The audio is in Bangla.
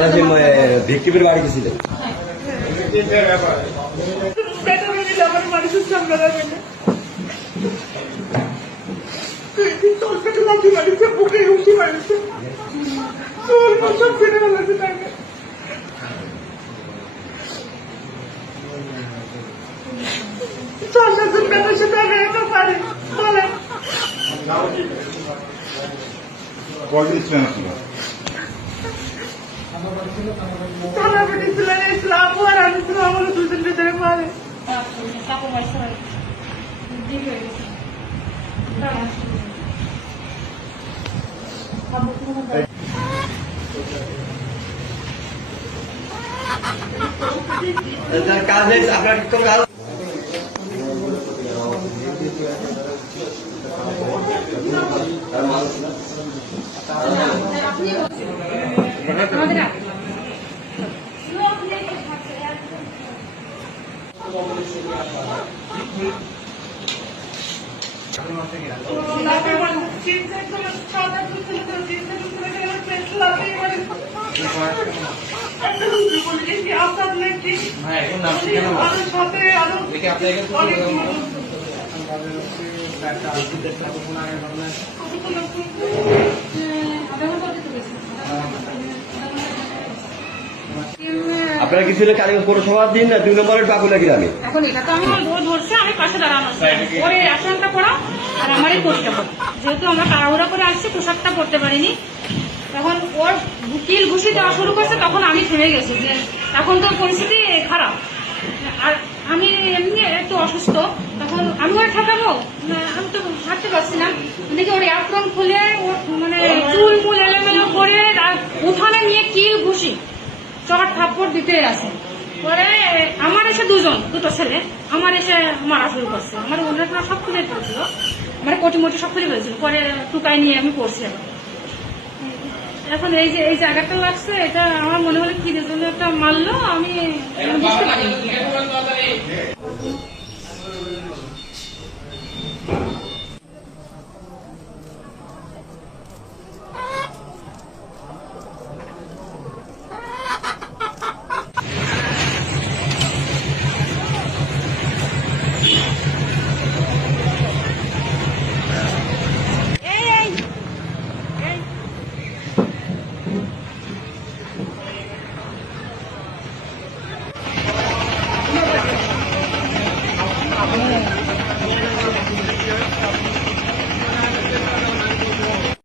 আপনারা যে ভিক্টিমের বাড়ি গেছিলেন মানুষের সামনে রাখেন মারিছে বুকে উঠি মারিছে সব ফেলে ফেলেছে তাকে সন্ন্যাসের কাছে সে টাকা একটা পারে বলে কয়দিন ছিলেন আপনারা? থানা পেটে ছিলেন ইসলাম আর আমি ছিলাম আমাকে দুজন ভিতরে মারে কাজ নেই আপনার কোন কাজ আপনারা কি ছিল কারিগঞ্জ পৌরসভার দিন না 2 নম্বরের বাকুলা গ্রামে? এখন এটা তো আমি ভোট ধরছে আমি পাশে দাঁড়ানো ওর এই আসনটা পড়া আর আমারই পোস্টটা পড়া যেহেতু আমরা তাড়াহুড়া করে আসছি পোশাকটা পড়তে পারিনি তখন ওর কিল ঘুষি দেওয়া শুরু করছে তখন আমি থেমে গেছি যে এখন তো পরিস্থিতি খারাপ আর আমি এমনি একটু অসুস্থ তখন আমি ওর ঠেকাবো আমি তো হাঁটতে পারছি না দেখি ওর অ্যাপ্রন খুলে ওর মানে চুল মুল এলোমেলো করে আর উঠানে নিয়ে কিল ঘুষি চট থাপ্পড় দিতে আছে পরে আমার এসে দুটো ছেলে আমার এসে মারা শুরু করছে আমার ওনারা সব খুলে পড়ছিল আমার কোটি মোটি সব খুলে ফেলেছিল পরে টুকাই নিয়ে আমি পড়ছি এখন এই যে এই জায়গাটা লাগছে এটা আমার মনে হলো কি জন্য একটা মারলো আমি বুঝতে পারিনি